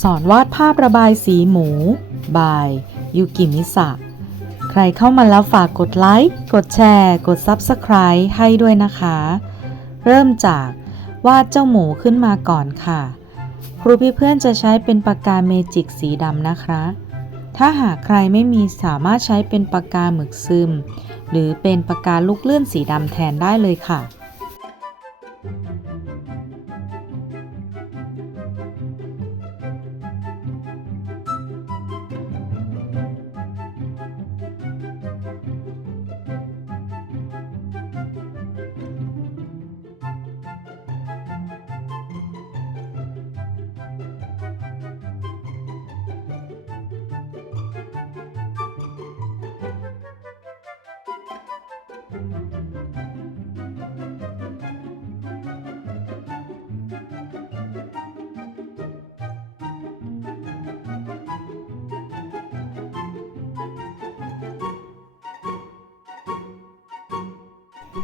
สอนวาดภาพระบายสีหมู บาย ยูกิมิสะ ใครเข้ามาแล้วฝากกดไลค์ กดแชร์ กด Subscribe ให้ด้วยนะคะ เริ่มจากวาดเจ้าหมูขึ้นมาก่อนค่ะ ครูพี่เพื่อนจะใช้เป็นปากกาเมจิกสีดำนะคะ ถ้าหากใครไม่มีสามารถใช้เป็นปากกาหมึกซึม หรือเป็นปากกาลูกเลื่อนสีดำแทนได้เลยค่ะ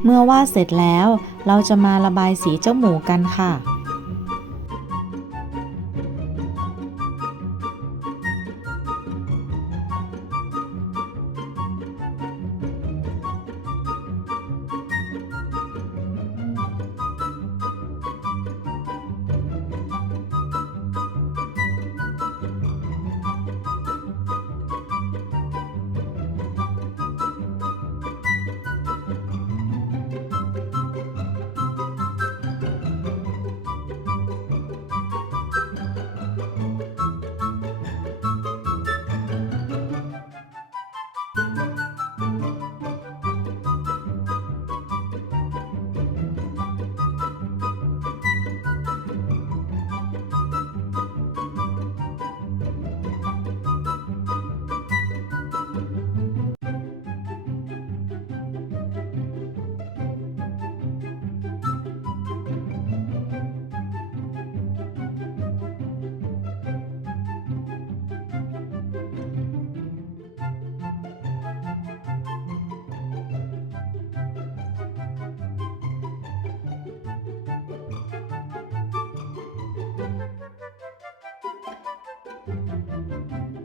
เมื่อวาดเสร็จแล้ว เราจะมาระบายสีเจ้าหมูกันค่ะ thank you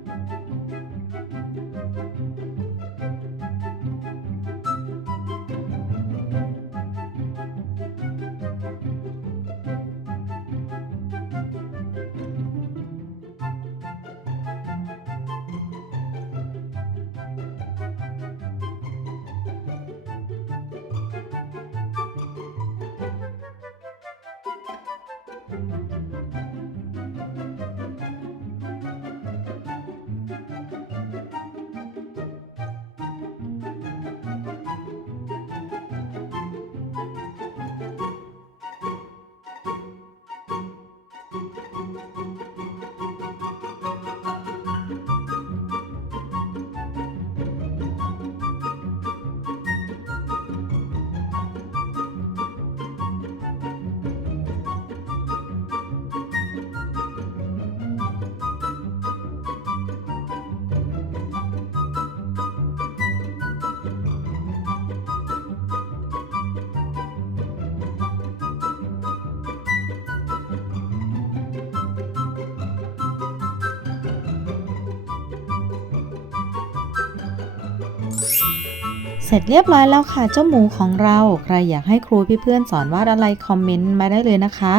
เสร็จเรียบร้อยแล้วค่ะเจ้าหมูของเรา ใครอยากให้ครูพี่เพื่อนสอนวาดอะไรคอมเมนต์มาได้เลยนะคะ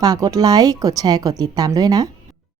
ฝากกดไลค์ กดแชร์ กดติดตามด้วยนะ